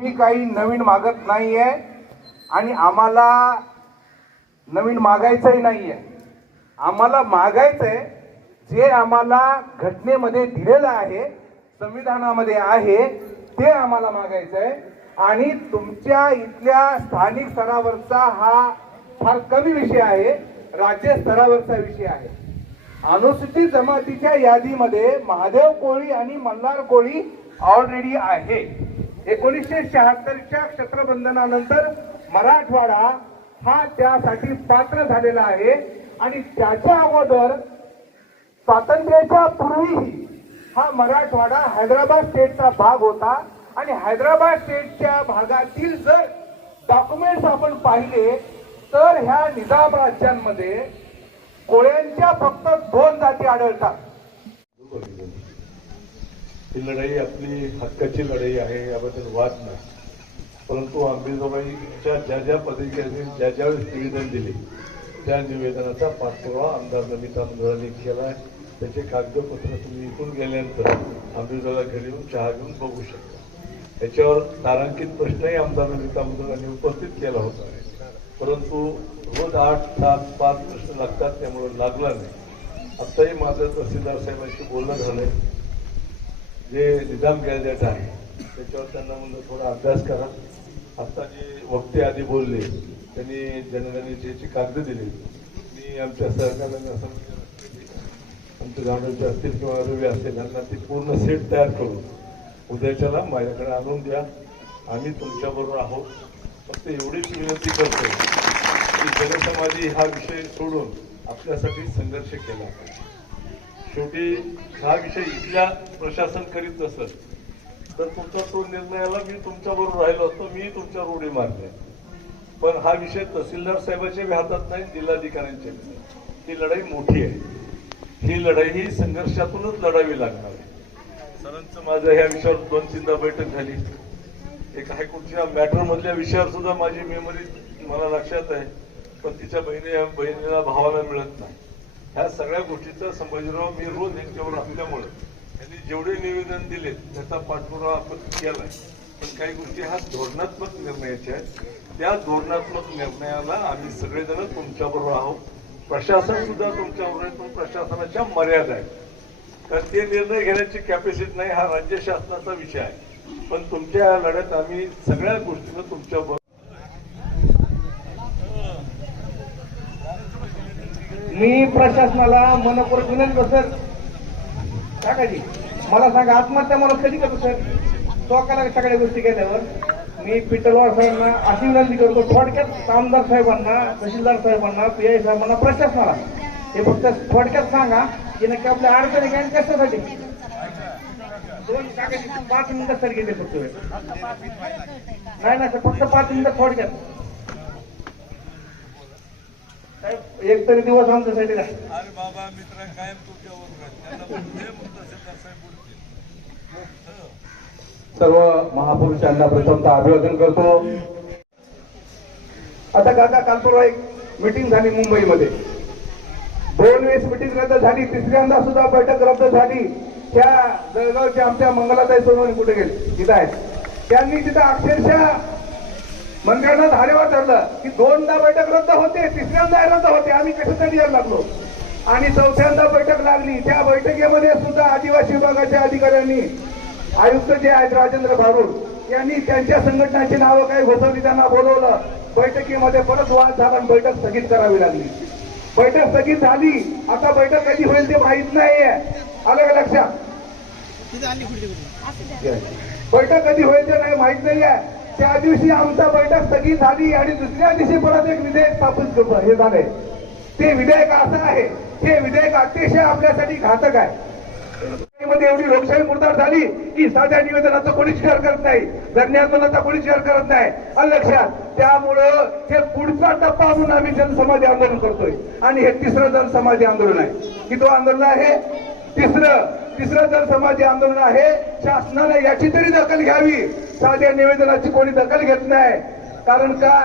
मी काही नवीन मागत नाहीये आणि आम्हाला नवीन मागायचंही नाहीये. आम्हाला मागायचंय जे आम्हाला घटनेमध्ये दिलेलं आहे संविधानामध्ये आहे ते आम्हाला मागायचंय. आणि तुमच्या इथल्या स्थानिक स्तरावरचा हा फार कमी विषय आहे राज्य स्तरावरचा विषय आहे. अनुसूचित जमातीच्या यादीमध्ये महादेव कोळी आणि मल्हार कोळी ऑलरेडी आहे. एकोणीसशे शहात्तरच्या क्षत्रबंधनानंतर मराठवाडा हा त्यासाठी पात्र झालेला आहे आणि त्याच्या अगोदर स्वातंत्र्याच्या पूर्वीही हा मराठवाडा हैदराबाद स्टेटचा भाग होता. आणि हैदराबाद स्टेटच्या भागातील जर डॉक्युमेंट्स आपण पाहिले तर ह्या निजाम राज्यांमध्ये कोळ्यांच्या फक्त दोन जाती आढळतात. ही लढाई आपली हक्काची लढाई आहे याबद्दल वाद नाही. परंतु अंबेजोगाईच्या ज्या ज्या पदाधिकाऱ्यांनी ज्या ज्यावेळेस निवेदन दिले त्या निवेदनाचा पाठपुरावा आमदार नमिता मंडळांनी केला आहे. त्याचे कागदपत्र तुम्ही इथून गेल्यानंतर अंबेजोगा घरी येऊन चहा घेऊन बघू शकता. याच्यावर तारांकित प्रश्नही आमदार नमिता मंडळांनी उपस्थित केला होता. परंतु रोज आठ सात पाच प्रश्न लागतात त्यामुळे लागला नाही. आत्ताही माझं तहसीलदार साहेबांशी बोलणं आहे जे निजाम गॅजेट आहे त्याच्यावर त्यांना म्हणलं थोडा अभ्यास करा. आता जे वक्ते आधी बोलले त्यांनी जनगणनेची कागद दिली. मी आमच्या सहकार्यांना असं आमच्या गावचे असतील किंवा रवी असतील त्यांना ती पूर्ण सेट तयार करून उद्याच्याला माझ्याकडे आणून द्या. आम्ही तुमच्याबरोबर आहोत. फक्त एवढीच विनंती करतो की जनसमाधी हा विषय सोडून आपल्यासाठी संघर्ष केला पाहिजे. शेवटी हा विषय इथल्या प्रशासन करीत नसत. तर तुमचा तो निर्णयाला मी तुमच्या बरोबर राहिलो असतो मी तुमच्या रोडी मारले पण हा विषय तहसीलदार साहेबाच्या बी हातात नाही जिल्हाधिकाऱ्यांच्या ही लढाई मोठी आहे. ही लढाई ही संघर्षातूनच लढावी लागणार आहे. सरांचं माझं ह्या विषयावर दोन तीनदा बैठक झाली. एक हायकोर्टच्या मॅटर मधल्या विषयावर सुद्धा माझी मेमरी मला लक्षात आहे. पण तिच्या बहिणी बहिणीला भावाला मिळत नाही. ह्या सगळ्या गोष्टीचा संभाजीराव मी रोज यांच्यावर असल्यामुळे त्यांनी जेवढे निवेदन दिले त्याचा पाठपुरावा आपण केलाय. पण काही गोष्टी ह्या धोरणात्मक निर्णयाच्या आहेत. त्या धोरणात्मक निर्णयाला आम्ही सगळेजण तुमच्याबरोबर आहोत. प्रशासन सुद्धा तुमच्याबरोबर आहे पण प्रशासनाच्या मर्यादा आहेत. तर ते निर्णय घेण्याची कॅपॅसिटी नाही हा राज्य शासनाचा विषय आहे. पण तुमच्या या लढ्यात आम्ही सगळ्या गोष्टीनं तुमच्या मी प्रशासनाला मनपूर्वक विनंती सर. काकाजी मला सांगा आत्महत्या मला कधी करतो सर? टोकाला सगळ्या गोष्टी केल्यावर मी पिटलवार साहेबांना अशी विनंती करतो थोडक्यात आमदार साहेबांना तहसीलदार साहेबांना पी आय साहेबांना प्रशासनाला. हे फक्त थोडक्यात सांगा की नक्की आपल्या अडचणी काय आणि कशासाठी? दोन काकाजी पाच मिनिटं सर घेते फक्त. नाही नाही सर फक्त पाच मिनिटं थोडक्यात. एक तरी दिवस आमच्यासाठी अरे बाबा मित्र कायम सर्व महापुरुषांना प्रथमतः अभिवादन करतो. आता काका काल परवा एक मिटिंग झाली मुंबईमध्ये. दोन वेळेस मिटिंग रद्द झाली तिसऱ्यांदा सुद्धा बैठक रद्द झाली. त्या जळगावच्या आमच्या मंगलाताई सोनवणे कुठे गेले? तिथं आहेत. त्यांनी तिथं अक्षरशः मंत्र्यांना धारेवर धरलं की दोनदा बैठक रद्द होते तिसऱ्यांदा रद्द होते. आम्ही कशासाठी यायला लागलो? आणि चौथ्यांदा बैठक लागली. त्या बैठकीमध्ये सुद्धा आदिवासी विभागाच्या अधिकाऱ्यांनी आयुक्त जे आहेत राजेंद्र भारूड यांनी त्यांच्या संघटनाची नावं काही घोषवली. त्यांना बोलवलं. बैठकीमध्ये परत वाद झाला आणि बैठक स्थगित करावी लागली. बैठक स्थगित झाली. आता बैठक कधी होईल ते माहीत नाहीये. आलं का लक्षात? बैठक कधी होईल ते नाही माहीत नाहीये. त्या दिवशी आमचा बैठक स्थगित झाली आणि दुसऱ्या दिवशी परत एक विधेयक स्थापित करतो हे झालंय. ते विधेयक असं आहे हे विधेयक अतिशय आपल्यासाठी घातक आहे. मध्ये एवढी लोकशाही मुर्दार झाली की साध्या निवेदनाचा कोणी शेअर करत नाही धन्यात्मनाचा कोणी शेअर करत नाही. आलं लक्षात त्यामुळं हे पुढचा टप्पा म्हणून आम्ही जनसमाधी आंदोलन करतोय. आणि हे तिसरं जनसमाधी आंदोलन आहे. की तो आंदोलन आहे? तिसरं तिसरं समाजी आंदोलन आहे शासनाने याची तरी दखल घ्यावी. साध्या निवेदनाची कोणी दखल घेत नाही. कारण का?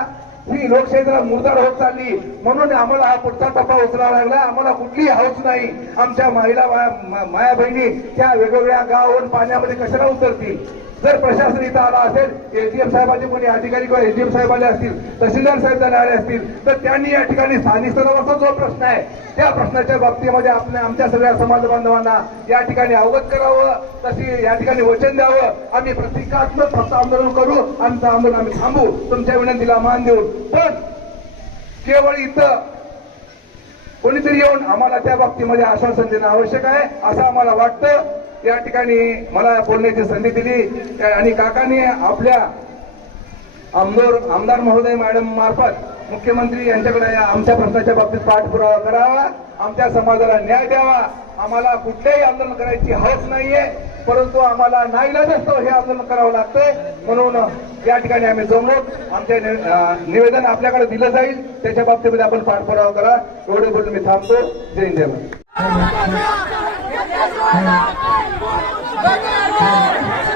ही लोकशाहीला मुरदार होत चालली. म्हणून आम्हाला हा पुढचा टप्पा उचलावा लागला. आम्हाला कुठलीही हौस नाही. आमच्या महिला माया- माया बहिणी त्या वेगवेगळ्या गावावरून पाण्यामध्ये कशाला उतरतील? जर प्रशासन इथं आला असेल एसडीएम साहेबांचे कोणी अधिकारी किंवा एसडीएम साहेब आले असतील तहसीलदार साहेब जर आले असतील तर त्यांनी या ठिकाणी स्थानिक स्तरावरचा जो प्रश्न आहे त्या प्रश्नाच्या बाबतीमध्ये आपल्या आमच्या सगळ्या समाज बांधवांना या ठिकाणी अवगत करावं तशी या ठिकाणी वचन द्यावं. आम्ही प्रतिकात्मक फक्त आंदोलन करू आमचं आंदोलन आम्ही थांबू. तुमच्या विनंतीला मान देऊन. पण केवळ इथं कोणीतरी येऊन आम्हाला त्या बाबतीमध्ये आश्वासन देणं आवश्यक आहे असं आम्हाला वाटतं. या ठिकाणी मला बोलण्याची संधी दिली. आणि काकांनी आपल्या आमदार आमदार महोदय मॅडम मार्फत मुख्यमंत्री यांच्याकडे आमच्या प्रश्नाच्या बाबतीत पाठपुरावा करावा. आमच्या समाजाला न्याय द्यावा. आम्हाला कुठल्याही आंदोलन करायची हौस नाहीये. परंतु आम्हाला नाईलाजच हे आंदोलन करावं लागतंय. म्हणून या ठिकाणी आम्ही जमलो. आमचे निवेदन आपल्याकडे दिलं जाईल. त्याच्या बाबतीमध्ये आपण पाठपुरावा करा. एवढे बोलून मी थांबतो. जय हिंद. जय महाराष्ट्र.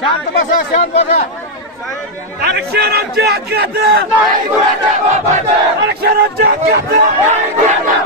शांत बसा शांत बसा आरक्षण आमच्या हक्कात आरक्षण आमच्या हक्कात